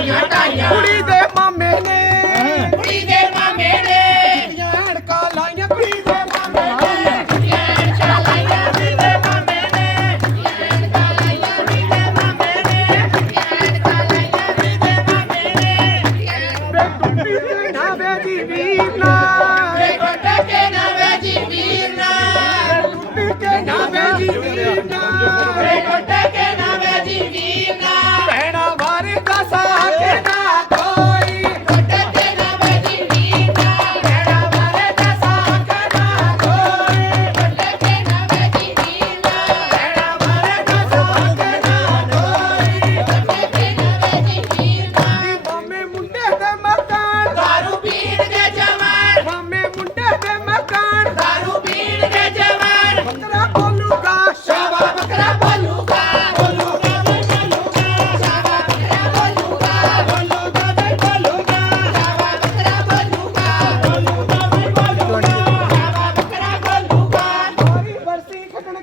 ¡Taña.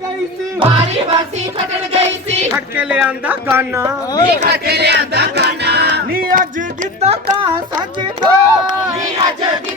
ਗਈ ਸੀ। ਭਾਰੀ ਵਾਸੀ ਖਟਣ ਗਈ ਸੀ। ਖੜ ਕੇ ਲਿਆਂਦਾ ਗਾਨਾ। ਨੀ ਖਟੇ ਲਿਆਂਦਾ ਗਾਨਾ। ਨੀ ਅੱਜ ਦਿੱਤਾ ਤਾਂ ਸਜਦਾ ਨੀ ਅੱਜ ਦੀ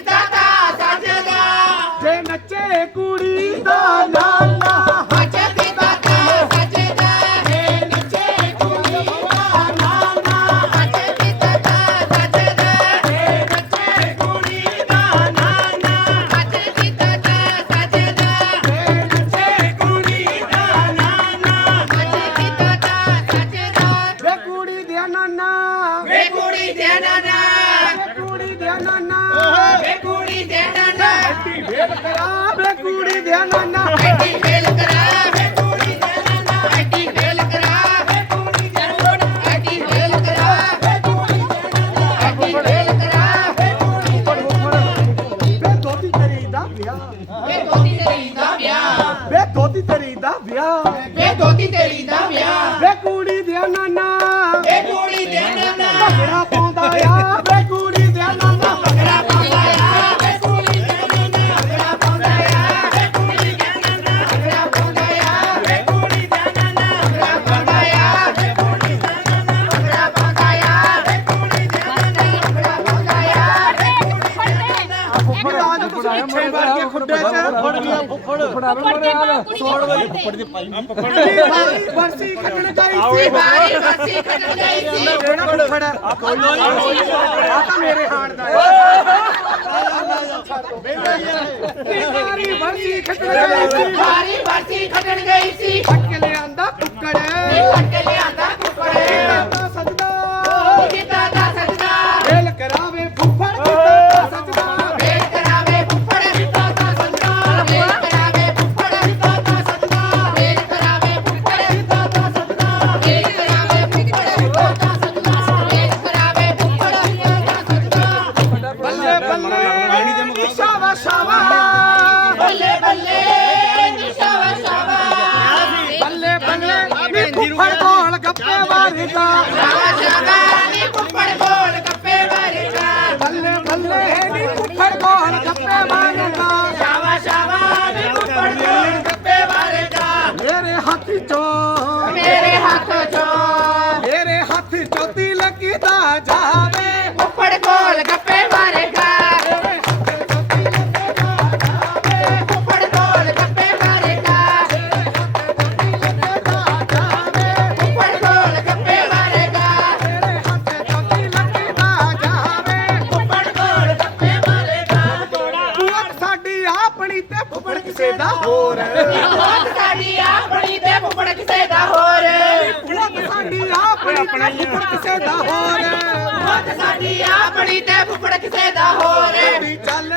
Kaya, ਛੋੜ ਬਈ ਫੁੱਫੜ ਦੀ ਪਾਈ ਬਰਸੀ ਕੱਢਣ ਗਈ ਸੀ ਬਾਰੀ ਬਰਸੀ ਕੱਢਣ ਗਈ ਸੀ। ਮੈਂ ਬੜਾ ਫੁੱਫੜ ਆ? ਆ ਤਾਂ ਮੇਰੇ ਹਾਣ ਦਾ ਬਾਰੀ ਬਰਸੀ ਕੱਢਣ ਗਈ ਸੀ। ਬਾਰੀ ਬਰਸੀ ਕੱਢਣ ਗਈ ਸੀ। ਫੱਟ ਕੇ ਲਿਆਂਦਾ ਕੁੱਕੜ ਫੱਟ ਕੇ ਲਿਆਂਦਾ ਕੁੱਕੜ ਕਿਸੇ ਦਾ ਹੋਰ। ਮੱਤ ਸਾਡੀ ਆਪਣੀ ਤੇ ਫੁੱਫੜ ਕਿਸੇ ਦਾ ਹੋਰ। ਵੀ ਚੱਲ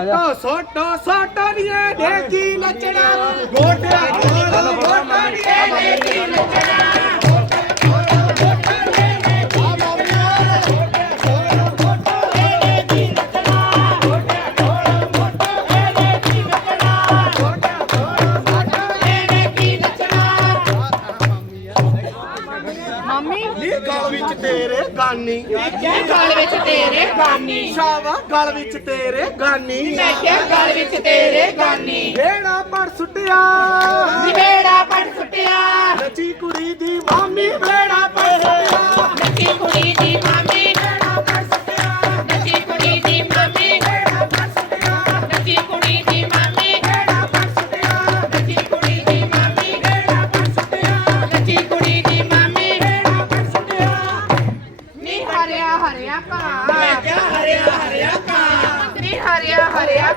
ਸੋਟਾ ਸੋਟਾ ਸੋਟਾ ਨੀਏ ਦੇਖੀ ਲੱਚੜਾ ਗੋਟਾ ਗੋਟਾ ਨੀਏ ਦੇਖੀ ਲੱਚੜਾ ਗਾਨੀ। ਮੈਂ ਗਲ ਵਿੱਚ ਤੇਰੇ ਗਾਨੀ। ਸ਼ਾਵਾ ਗਲ ਵਿੱਚ ਤੇਰੇ ਗਾਨੀ। ਮੈਂ ਕਿਹਾ ਗਲ ਵਿੱਚ ਤੇਰੇ ਗਾਨੀ। ਵੇੜਾ ਪੜ ਸੁੱਟਿਆ। ਨਿਵੇੜਾ ਪੜ ਸੁੱਟਿਆ। ਨੱਚੀ ਕੁੜੀ ਦੀ ਮਾਮੀ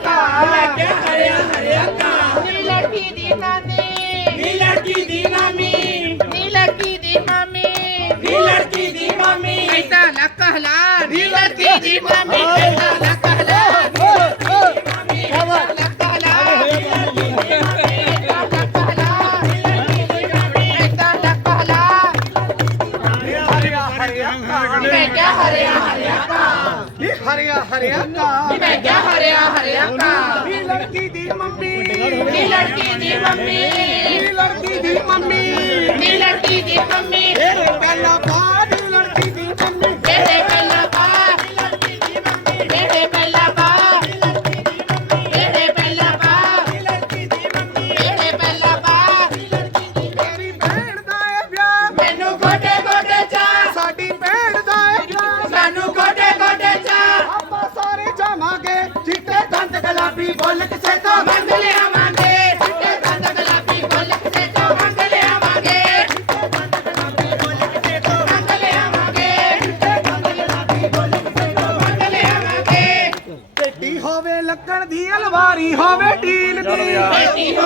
Black guy. Black guy. ਹਰਿਆ ਕਾ ਨੀ ਮੈਂ ਕਿਹਾ ਹਰਿਆ ਹਰਿਆ ਕਾ ਨੀ ਲੜਕੀ ਦੀ ਮੰਮੀ। ਨੀ ਲੜਕੀ ਦੀ ਮੰਮੀ। ਨੀ ਲੜਕੀ ਦੀ ਮੰਮੀ। ਨੀ ਲੜਕੀ ਦੀ ਮੰਮੀ। ਤੇਰੇ ਪਹਿਲਾ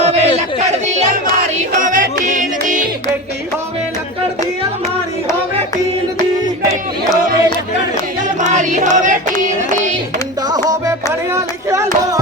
ਹੋਵੇ ਲੱਕੜ ਦੀ ਅਲਮਾਰੀ ਹੋਵੇ ਟੀਨ ਦੀ। ਬੇਟੀ ਹੋਵੇ ਲੱਕੜ ਦੀ ਅਲਮਾਰੀ ਹੋਵੇ ਟੀਨ ਦੀ। ਬੇਟੀ ਹੋਵੇ ਲੱਕੜ ਦੀ ਅਲਮਾਰੀ ਹੋਵੇ ਟੀਨ ਦੀ। ਹੁੰਦਾ ਹੋਵੇ ਪੜਿਆ ਲਿਖਿਆ ਲੋ।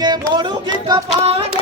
ਕੇ ਮੋੜੂਗੀ ਕਪਾਨ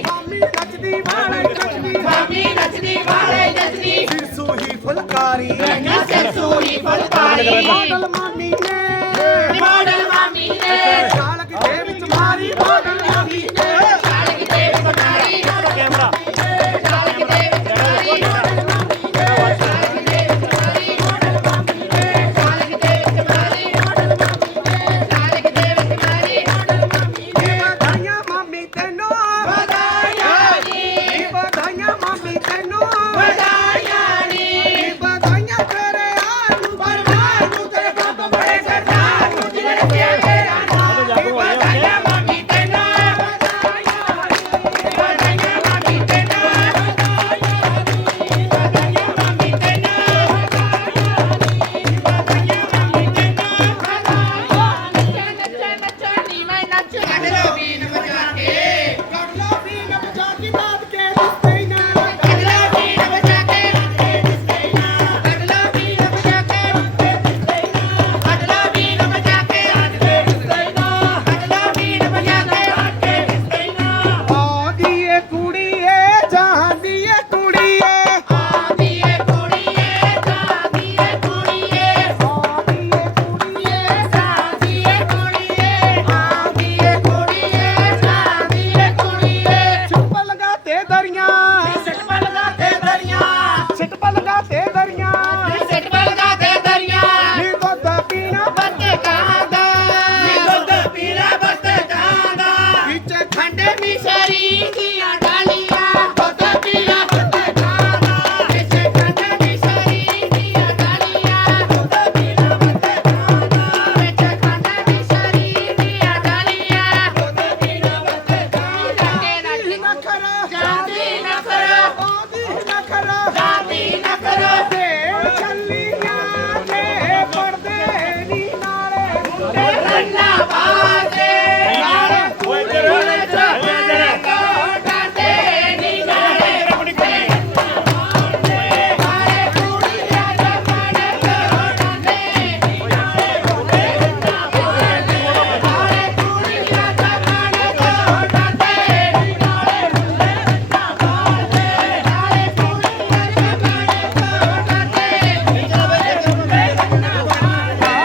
ਮਾਮੀ ਨੱਚਦੀ ਵਾਲੇ ਨੱਚਦੀ। ਮਾਮੀ ਨੱਚਦੀ ਵਾਲੇ ਨੱਚਦੀ। ਸਿਰ ਸੂਹੀ ਫੁਲਕਾਰੀ। ਰੰਗਾ ਸਿਰ ਸੂਹੀ ਫੁਲਕਾਰੀ। ਮਾਡਲ ਮਾਮੀ ਨੇ। ਮਾਡਲ ਮਾਮੀ ਨੇ। ਸਾਲਕ ਦੇ ਵਿੱਚ ਮਾਰੀ ਮਾਡਲ ਮਾਮੀ ਨੇ।